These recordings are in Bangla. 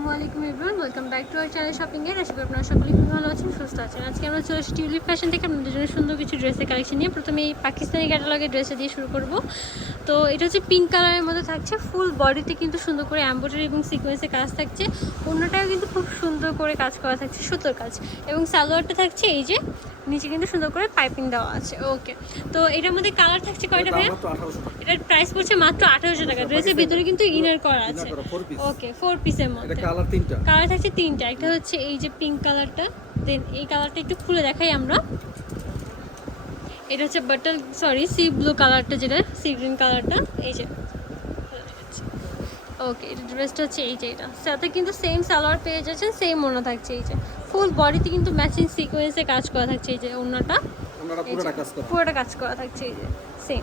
আসসালামু আলাইকুম everyone welcome back to our channel shopping এর আশা করি আপনারা সকলেই খুব ভালো আছেন, সুস্থ আছেন। আজকে আমরা চলে এসেছি টিউলিপ ফ্যাশন থেকে। আপনাদের জন্য সুন্দর কিছু ড্রেসের কালেকশন নিয়ে। প্রথমে এই পাকিস্তানি ক্যাটালগের ড্রেসে দিয়ে শুরু করব। তো এটা হচ্ছে পিঙ্ক কালারের মধ্যে থাকছে। ফুল বডিতে কিন্তু সুন্দর করে এম্ব্রয়ডারি এবং সিকোয়েন্সে কাজ থাকছে। অন্যটাও কিন্তু খুব সুন্দর করে কাজ করা থাকছে সুতোর কাজ। এবং সালোয়ারটা থাকছে এই যে নিচে কিন্তু সুন্দর করে পাইপিং দেওয়া আছে। ওকে তো এটার মধ্যে কালার থাকছে কয়টা ভাইয়া? এটার প্রাইস পড়ছে মাত্র আঠারোশো টাকা। ড্রেসের ভিতরে কিন্তু ইনার করা আছে। ওকে ফোর পিসের মধ্যে। কালার থাকছে তিনটা। একটা হচ্ছে এই যে পিঙ্ক কালারটা দেন এই কালারটা একটু খুলে দেখাই আমরা। এটা হচ্ছে বাটার সরি সি ব্লু কালারটা যেটা সি গ্রিন কালারটা এই যে। ওকে এটা ড্রেসটা হচ্ছে এই যে এটা। সাথে কিন্তু সেম সালোয়ার পেয়ে যাচ্ছেন সেম ওনা থাকছে এই যে। ফুল বডিতে কিন্তু ম্যাচিং সিকোয়েন্সে কাজ করা থাকছে এই যে ওনাটা পুরোটা কাজ করে। থাকছে এই যে সেম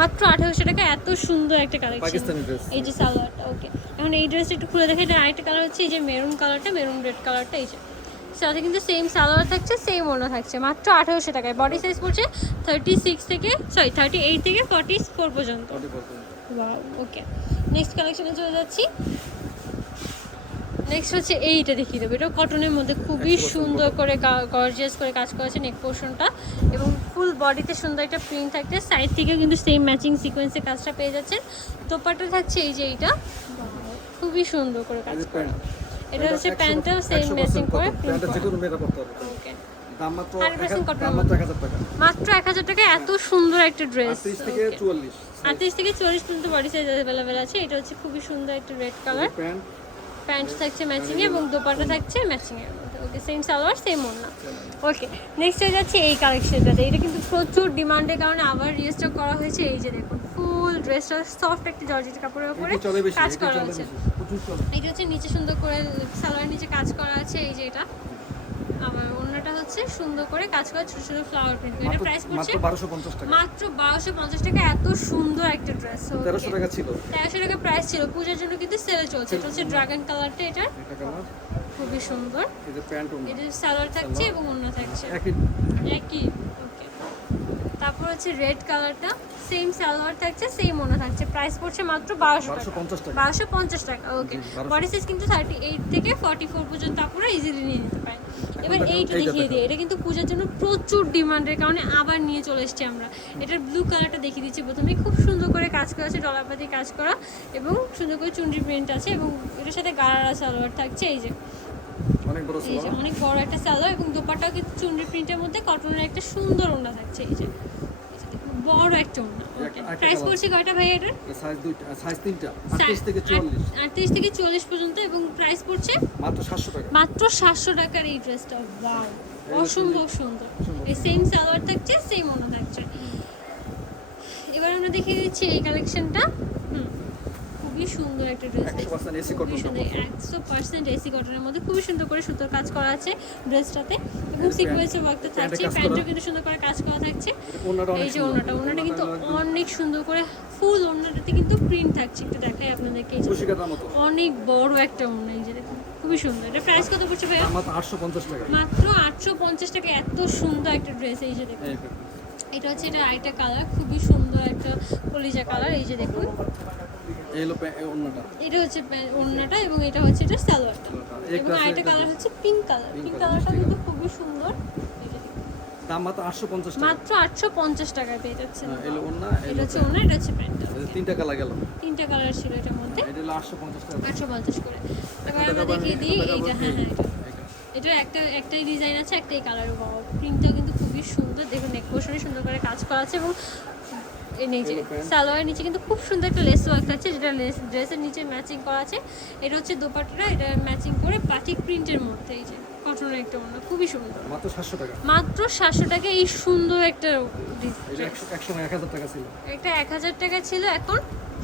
মাত্র আঠারোশো টাকা। এত সুন্দর একটা কালেকশন এই যে সালোয়ারটা ওকে এখন এই ড্রেসটা একটু খুলে দেখে এটা আরেকটা কালার হচ্ছে এই যে মেরুন কালারটা মেরুন রেড কালারটা এই যে। সাথে কিন্তু সেম সালোয়ার থাকছে সেম ওনা থাকছে। মাত্র আঠারোশো টাকায়। বডি সাইজ পড়ছে থার্টি সিক্স থেকে সরি থার্টি এইট থেকে ফর্টি ফোর পর্যন্ত ওকে নেক্সট কালেকশনে চলে যাচ্ছি। নেক্সট হচ্ছে এইটা দেখিয়ে দেবো। এটা কটনের মধ্যে খুবই সুন্দর করে গর্জিয়াস করে কাজ করেছে নেক পোর্শনটা এবং ফুল বডিতে সুন্দর একটা প্রিন্ট থাকছে। সাইড থেকেও কিন্তু সেম ম্যাচিং সিকোয়েন্সে কাজটা পেয়ে যাচ্ছেন। দোপাট্টা থাকছে এই যে এইটা। খুবই সুন্দর করে কাজ করা। এটা হচ্ছে প্যান্টটাও সেম ম্যাচিং করে প্যান্টটা যে কোনো মেয়েরা পড়তে পারবে ওকে দাম মাত্র 100% এক- cotton দাম মাত্র এক হাজার টাকা। মাত্র টাকা এত সুন্দর একটা ড্রেস আটত্রিশ থেকে চুয়াল্লিশ আটত্রিশ থেকে চল্লিশ পর্যন্ত বডি সাইজ অ্যাভেলেবেল আছে। এটা হচ্ছে খুবই সুন্দর একটা রেড কালার প্যান্ট। প্যান্ট থাকছে ম্যাচিং এবং দোপাট্টা থাকছে ম্যাচিং এর ওকে সেম সালোয়ার সেম ওড়না। ওকে নেক্সট যাচ্ছে এই কালেকশনটাতে এটা কিন্তু প্রচুর ডিমান্ডের কারণে আবার রিস্টক করা হয়েছে। এই যে দেখুন ফুল ড্রেসটা সফট একটা জর্জেট কাপড়ের উপরে কাজ করা বেশি এটা হচ্ছে নিচে সুন্দর করে সালোয়ার নিচে কাজ করা আছে এই যে এটা। আবার অন্যটা হচ্ছে সুন্দর করে কাজ করা ছোট ছোট ফ্লাওয়ার প্রিন্ট এটা প্রাইস পড়ছে মাত্র বারোশো পঞ্চাশ টাকা। এত সুন্দর একটা ড্রেস তেরোশো টাকা ছিল। তেরোশো টাকা প্রাইস ছিল। পূজার জন্য কিন্তু সেল চলছে। এটা হচ্ছে ড্রাগন কালারটা এটা খুবই সুন্দর। প্যান্ট এটা সালোয়ার থাকছে এবং অন্য থাকছে। একই। একই। ওকে। তারপর হচ্ছে রেড কালারটা। সেম সালোয়ার থাকছে সেম ওনা থাকছে। প্রাইস পড়ছে মাত্র বারোশো বারোশো টাকা। পঞ্চাশ টাকা ওকে। বডি সাইজ কিন্তু থার্টি এইট থেকে ফর্টি ফোর পর্যন্ত আপনারা ইজিলি নিয়ে এবার এইটা দেখিয়ে দিই এটা কিন্তু পূজার জন্য প্রচুর ডিমান্ডের কারণে আবার নিয়ে চলে এসেছি আমরা। এটার ব্লু কালারটা দেখিয়ে দিচ্ছি প্রথমে। খুব সুন্দর করে কাজ করা আছে ডলাপাতি কাজ করা এবং সুন্দর করে চুনরি প্রিন্ট আছে এবং এটার সাথে গাড়ারা সালোয়ার থাকছে এই যে। অনেক বড় এই যে অনেক বড় একটা সালোয়ার এবং দোপাটাও কিন্তু চুনরি প্রিন্টের মধ্যে কটনের একটা সুন্দর ওনা থাকছে এই যে। বড় একটা ওড়না প্রাইস পড়ছে কয়টা ভাই এটার? সাইজ দুইটা সাইজ তিনটা। আটত্রিশ থেকে চুয়াল্লিশ আটত্রিশ থেকে চল্লিশ পর্যন্ত এবং প্রাইস পড়ছে? মাত্র সাতশো টাকা। মাত্র সাতশো টাকার এই ড্রেসটা ওয়াও অসম্ভব সুন্দর। এই সেম সালোয়ার থাকছে সেম ওড়না থাকছে। এবার আমরা দেখিয়ে দিচ্ছি এই কালেকশনটা হুম। খুবই সুন্দর একটা ড্রেস একশো পার্সেন্ট এসি খুবই কটন সুন্দর একশো পার্সেন্ট এসি কটনের মধ্যে খুবই সুন্দর করে সুতোর কাজ করা আছে ড্রেসটাতে। এবং সিকোয়েন্সের ওয়ার্কটা থাকছে। প্যান্টও কিন্তু সুন্দর করে কাজ করা থাকছে। এই যে ওনাটা ওনাটা কিন্তু অনেক সুন্দর করে ফুল ওনাটাতে কিন্তু প্রিন্ট থাকছে। একটু দেখাই আপনাদেরকে অনেক বড় একটা ওনা এই যে দেখুন খুবই সুন্দর। এটা প্রাইস কত পড়ছে দাম মাত্র আটশো পঞ্চাশ টাকা। মাত্র আটশো পঞ্চাশ টাকা এত সুন্দর একটা ড্রেস এই যে দেখুন। এটা হচ্ছে এটা আরেকটা কালার খুবই সুন্দর একটা কলিজা কালার এই যে দেখুন। এই ওড়নাটা। এটা হচ্ছে ওড়নাটা এবং এটা হচ্ছে এটা সালোয়ারটা এবং আরেকটা কালার হচ্ছে পিঙ্ক কালার। পিঙ্ক কালারটা কিন্তু খুবই সুন্দর। দাম মাত্র আটশো পঞ্চাশ টাকা। মাত্র আটশো পঞ্চাশ টাকায় পেয়ে যাচ্ছেন। হ্যাঁ, এলো ওড়না এটা হচ্ছে ওড়না এটা হচ্ছে প্যান্টটা। প্যান্ট। তিনটা কালার গেল। তিনটা কালার ছিল এটার মধ্যে। এটা হলো আটশো পঞ্চাশ টাকা। আটশো পঞ্চাশ করে। এবার আমরা দেখিয়ে দিই এইটা হ্যাঁ হ্যাঁ এটা। এটা একটা একটাই ডিজাইন আছে একটাই কালার প্রিন্টটা কিন্তু খুবই সুন্দর। দেখুন নেক পোর্শনে সুন্দর করে কাজ করা আছে এবং এই নিচে সালোয়ার নিচে কিন্তু খুব সুন্দর একটা লেস ওয়ার্ক আছে যেটা লেস ড্রেসের নিচে ম্যাচিং করা আছে। এটা হচ্ছে দোপাট্টাটা এটা ম্যাচিং করে বাটিক প্রিন্টের মধ্যে এই যে কটনের একটা অন্য খুবই সুন্দর। মাত্র সাতশো টাকা। মাত্র সাতশো টাকা এই সুন্দর একটা এটা এক টাকা ছিল। একটা এক হাজার টাকা ছিল এখন।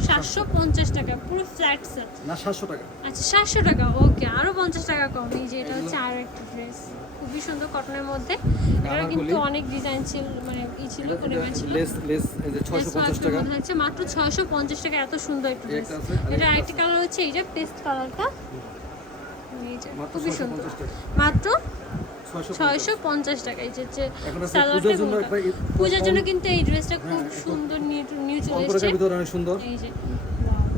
সাতশো পঞ্চাশ টাকা পুরো ফ্ল্যাট সেট না সাতশো টাকা। আচ্ছা সাতশো টাকা ওকে আরও পঞ্চাশ টাকা কম। এই যে এটা হচ্ছে আরও একটা ড্রেস খুবই সুন্দর কটনের মধ্যে। এটা কিন্তু অনেক ডিজাইন ছিল মানে ই ছিল এটা- ছিল। লেস লেস এই যে টাকা। হচ্ছে মাত্র ছয়শো পঞ্চাশ টাকা এত সুন্দর একটা ড্রেস এটা একটা আরেকটা কালার হচ্ছে এই যে পেস্ট কালারটা এই যে খুবই সুন্দর। মাত্র ছয়শো পঞ্চাশ। টাকা এই যে আছে সালোয়ারটা পূজার জন্য কোনটা? পূজার জন্য কিন্তু এই ড্রেসটা খুব হ্যাঁ, সুন্দর নিউ নিউ চলে এসেছে। এই যে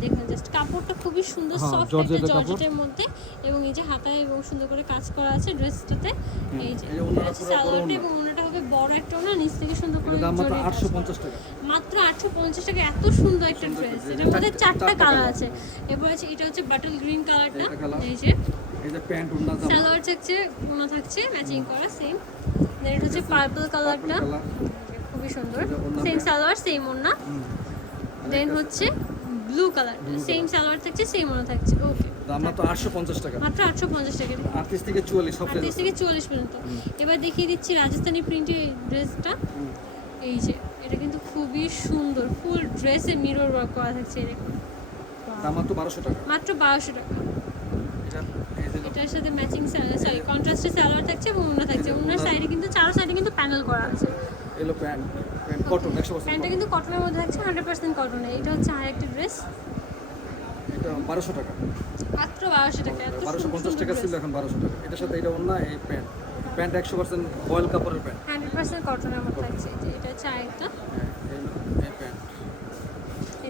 দেখুন জাস্ট কাপড়টা খুবই সুন্দর হ্যাঁ, সফট একটা জর্জেটের মধ্যে এবং এই যে হাতায় এবং সুন্দর করে কাজ করা আছে ড্রেসটাতে। এই যে যে সালোয়ারটা এবং ওড়নাটা হবে বড় একটা ওড়না নিচ থেকে সুন্দর করে মাত্র আটশো পঞ্চাশ টাকা। এত সুন্দর একটা ড্রেস। এটার মধ্যে চারটা চারটা কালার আছে। এরপর আছে এটা হচ্ছে বাটল গ্রিন কালারটা এই যে এই যে প্যান্ট ওড়না জামা। সালোয়ার থাকছে কোনো থাকছে ম্যাচিং করা সেম দেন এটা হচ্ছে পার্পল কালারটা খুবই সুন্দর। সেম সালোয়ার সেম ওড়না। দেন হচ্ছে ব্লু কালার সেম সালোয়ার থাকছে সেম ওড়না থাকছে। ওকে দাম মাত্র আটশো পঞ্চাশ টাকা। মাত্র আটশো পঞ্চাশ টাকা। আটত্রিশ থেকে চুয়াল্লিশ সব আটত্রিশ থেকে চল্লিশ পর্যন্ত। এবার দেখিয়ে দিচ্ছি রাজস্থানি প্রিন্টের ড্রেসটা এই যে এটা কিন্তু খুবই সুন্দর। ফুল ড্রেসে মিরর ওয়ার্ক করা থাকছে দাম মাত্র বারোশো টাকা। মাত্র সাথে ম্যাচিং সরি কন্ট্রাস্টের সালোয়ার থাকছে এবং ওড়না থাকছে। ওড়নার সাইডে কিন্তু চারো সাইডে কিন্তু প্যানেল করা আছে। এলো প্যান্ট প্যান্ট কটন একশো প্যান্টটা পার্সেন্ট কিন্তু কটনের মধ্যে থাকছে হান্ড্রেড পার্সেন্ট কটনে এটা হচ্ছে আর একটা ড্রেস এটা বারোশো টাকা। মাত্র বারোশো টাকা এত বারোশো পঞ্চাশ টাকা ছিল এখন বারোশো টাকা। এটার সাথে এটা অন্য এই প্যান্ট প্যান্ট একশো পার্সেন্ট বয়েল কাপড়ের প্যান্ট হান্ড্রেড পার্সেন্ট কটনের মধ্যে থাকছে। এটা হচ্ছে আরেকটা হ্যাঁ, এই প্যান্ট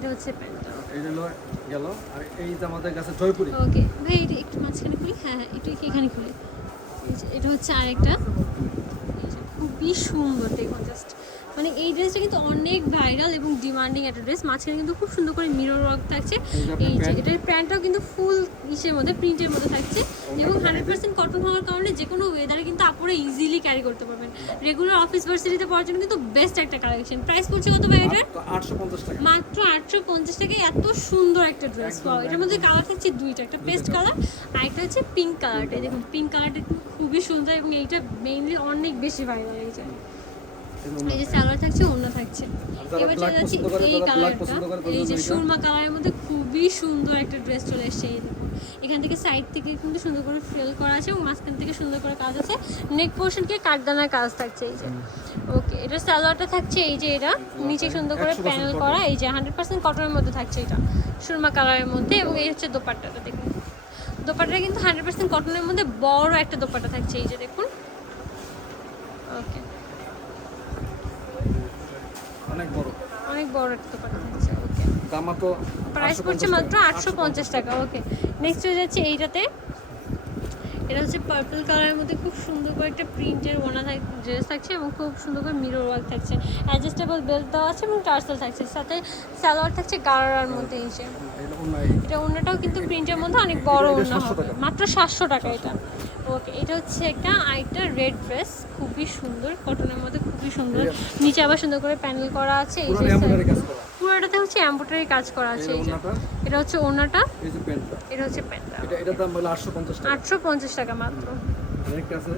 এটা হচ্ছে প্যান্টটা এটা হলো গেল আর এই যে আমাদের কাছে জয়পুরি। ওকে ভাই এটা একটু মাঝখানে খুলি। হ্যাঁ হ্যাঁ একটু এখানে খুলি? এটা হচ্ছে আরেকটা। খুবই সুন্দর দেখুন জাস্ট মানে এই ড্রেসটা কিন্তু অনেক ভাইরাল এবং ডিমান্ডিং একটা ড্রেস মাঝখানে কিন্তু খুব সুন্দর করে মিরর ওয়ার্ক থাকছে। এই যে আপনার। এটার প্যান্টটাও কিন্তু ফুল ইসের মধ্যে প্রিন্টের মধ্যে থাকছে। এবং হান্ড্রেড পার্সেন্ট কটন হওয়ার কারণে যে কোনো ওয়েদারে কিন্তু আপুরা ইজিলি ক্যারি করতে পারবেন। রেগুলার অফিস ভার্সিটিতে পড়ার জন্য কিন্তু বেস্ট একটা কালেকশন প্রাইস পড়ছে কত ভাই এটার? মাত্র আটশো পঞ্চাশ টাকায় এত সুন্দর একটা ড্রেস পাওয়া এটার মধ্যে কালার থাকছে দুইটা একটা পেস্ট কালার আর একটা হচ্ছে পিঙ্ক কালারটা দেখুন পিঙ্ক কালারটা খুবই সুন্দর এবং এইটা মেইনলি অনেক বেশি ভাইরাল এই যে এই যে সালোয়ার থাকছে অন্য থাকছে। এবার চলে যাচ্ছি এই কালারটা এই যে সুরমা কালারের মধ্যে খুবই সুন্দর একটা ড্রেস চলে এসেছে এখান থেকে সাইড থেকে কিন্তু সুন্দর করে ফ্রেল করা আছে এবং মাঝখান থেকে সুন্দর করে কাজ আছে। নেক পোর্শনকে কাঠদানার কাজ থাকছে এই যে। ওকে এটা সালোয়ারটা থাকছে এই যে এটা। নিচে সুন্দর করে প্যানেল করা এই যে হান্ড্রেড পার্সেন্ট কটনের মধ্যে থাকছে এটা সুরমা কালারের মধ্যে এবং এই হচ্ছে দোপাট্টাটা দেখুন। দোপাট্টাটা কিন্তু হান্ড্রেড পার্সেন্ট কটনের মধ্যে বড় একটা দোপাট্টা থাকছে এই যে দেখুন ওকে অনেক বড়। অনেক বড় একটা দোপাট্টা থাকছে ওকে দাম মাত্র প্রাইস 850 পড়ছে মাত্র। আটশো পঞ্চাশ টাকা ওকে নেক্সট হয়ে যাচ্ছে এইটাতে। এটা হচ্ছে পার্পল কালারের মধ্যে খুব সুন্দর করে একটা প্রিন্টের ওনা ড্রেস থাকছে এবং খুব সুন্দর করে মিরর ওয়ার্ক থাকছে। অ্যাডজাস্টেবল বেল্ট দেওয়া আছে এবং টার্সেল থাকছে। সাথে সালোয়ার থাকছে গারার মধ্যে এসে এটা ওনাটাও কিন্তু প্রিন্টের মধ্যে অনেক বড় ওনা হবে। মাত্র সাতশো টাকা এটা। ওকে এটা হচ্ছে একটা আরেকটা রেড ড্রেস খুবই সুন্দর কটনের মধ্যে খুবই সুন্দর। নিচে আবার সুন্দর করে প্যানেল করা আছে। এই যে করা হচ্ছে এম্ব্রয়ডারি কাজ করা আছে এই যে। এটা হচ্ছে ওনাটা এই যে প্যান্টটা এটা হচ্ছে প্যান্টটা এটা এটার দাম হলো আটশো পঞ্চাশ টাকা। আটশো পঞ্চাশ টাকা মাত্র। আরেকটা আছে?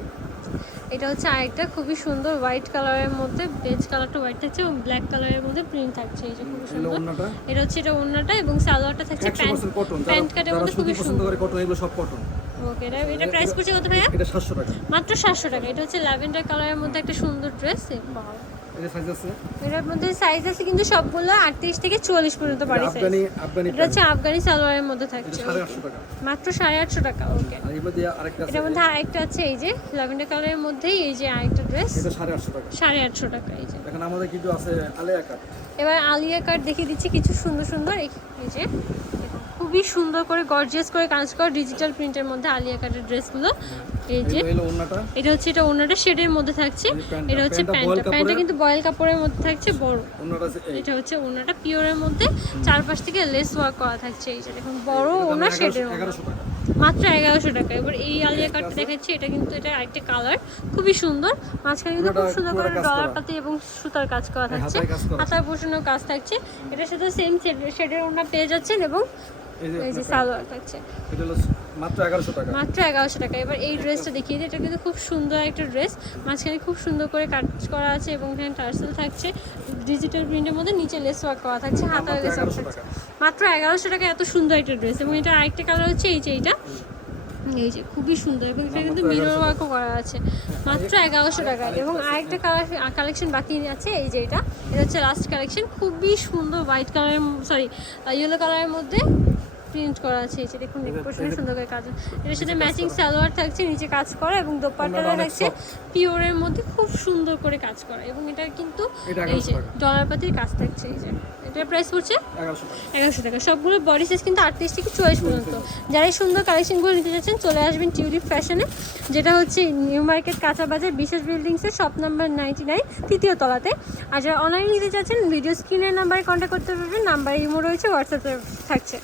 এটা হচ্ছে আরেকটা খুবই সুন্দর হোয়াইট কালারের মধ্যে বেজ কালারটা হোয়াইট থাকছে এবং ব্ল্যাক কালারের মধ্যে প্রিন্ট থাকছে এই যে খুবই সুন্দর। এটা হচ্ছে এটা ওড়নাটা এবং সালোয়ারটা থাকছে প্যান্ট প্যান্ট কাটের মধ্যে খুবই সুন্দর। কটন এগুলো সব কটন ওকে এটা এটা প্রাইস পড়ছে কত ভাইয়া? এটা সাতশো টাকা। মাত্র সাতশো টাকা। এটা হচ্ছে ল্যাভেন্ডার কালারের মধ্যে একটা সুন্দর ড্রেস এই যে সাইজ আছে? এটার মধ্যে সাইজ আছে কিন্তু সবগুলো আটত্রিশ থেকে চুয়াল্লিশ পর্যন্ত এটা সাইজ আফগানি আফগানি এটা হচ্ছে আফগানি সালোয়ারের মধ্যে থাকছে। সাড়ে আটশো টাকা। মাত্র সাড়ে আটশো টাকা ওকে আর এর মধ্যে আরেকটা আছে এটার মধ্যে আরেকটা আছে এই যে ল্যাভেন্ডার কালারের মধ্যেই এই যে আরেকটা ড্রেস এটা সাড়ে আটশো টাকা। সাড়ে আটশো টাকা এই যে। এখন আমাদের কিন্তু আছে আলেয়া কাট এবার আলিয়া কাট দেখিয়ে দিচ্ছি কিছু সুন্দর সুন্দর এই যে। দেখুন, খুবই সুন্দর করে গর্জিয়াস করে কাজ করা ডিজিটাল প্রিন্টের মধ্যে আলিয়া কাটের ড্রেসগুলো। এই যে এটা হচ্ছে এটা অন্যটা শেডের মধ্যে থাকছে। এটা হচ্ছে প্যান্টটা প্যান্টটা। কিন্তু বয়েল কাপড়ের মধ্যে থাকছে বড়। এটা হচ্ছে ওনাটা পিওরের মধ্যে। চারপাশ থেকে লেস ওয়ার্ক করা থাকছে এই যে দেখুন বড় ওনা শেডের মধ্যে। মাত্র এগারোশো টাকা। এবার এই আলিয়া কাটটা দেখাচ্ছি এটা কিন্তু এটা আরেকটা কালার খুবই সুন্দর। মাঝখানে কিন্তু খুব সুন্দর করে ডলার পাতি এবং সুতার কাজ করা হ্যাঁ, থাকছে। হাতার বসানোর কাজ থাকছে। এটার সাথে সেম শেডের ওনা পেয়ে যাচ্ছেন এবং এই যে এই যে আপনার সালোয়ার থাকছে এটা হলো মাত্র এগারোশো টাকা। মাত্র এগারোশো টাকা। এবার এই ড্রেসটা দেখিয়ে দিই। এটা কিন্তু খুব সুন্দর একটা ড্রেস। মাঝখানে খুব সুন্দর করে কাজ করা আছে এবং এখানে টার্সেল থাকছে। ডিজিটাল প্রিন্টের মধ্যে নিচে লেস ওয়ার্ক করা থাকছে হাতা মাত্র লেস ওয়ার্ক থাকছে। মাত্র এগারোশো টাকা এত সুন্দর একটা ড্রেস। এবং এটা আরেকটা কালার হচ্ছে এই যে এইটা। এই যে খুবই সুন্দর। এবং এটা কিন্তু মিরর ওয়ার্কও করা আছে। মাত্র এগারোশো টাকা। এবং আরেকটা কালার কালেকশন বাকি আছে এই যে এটা। এটা হচ্ছে লাস্ট কালেকশন খুবই সুন্দর হোয়াইট কালারের সরি ইয়েলো কালারের মধ্যে প্রিন্ট করা আছে। এই যে দেখুন পোর্শনে সুন্দর করে কাজ এটার সাথে ম্যাচিং সালোয়ার থাকছে নিচে কাজ করা এবং দোপাট্টাটা থাকছে পিওরের মধ্যে খুব সুন্দর করে কাজ করা। এবং এটা কিন্তু এই যে 1100 ডলার পাতির কাজ থাকছে এই যে। এটার প্রাইস পড়ছে এগারোশো টাকা। সবগুলো বডি সাইজ কিন্তু আটত্রিশ থেকে চল্লিশ পর্যন্ত। যারা এই সুন্দর কালেকশনগুলো নিতে চাচ্ছেন চলে আসবেন টিউলিপ ফ্যাশনে যেটা হচ্ছে নিউ মার্কেট কাঁচা বাজার বিশেষ বিল্ডিংসের শপ নাম্বার নাইনটি নাইন তৃতীয় তলাতে। আর যারা অনলাইনে নিতে চাচ্ছেন ভিডিও স্ক্রিনের নাম্বারে কন্ট্যাক্ট করতে পারবেন নাম্বার ইমো রয়েছে হোয়াটসঅ্যাপে থাকছে।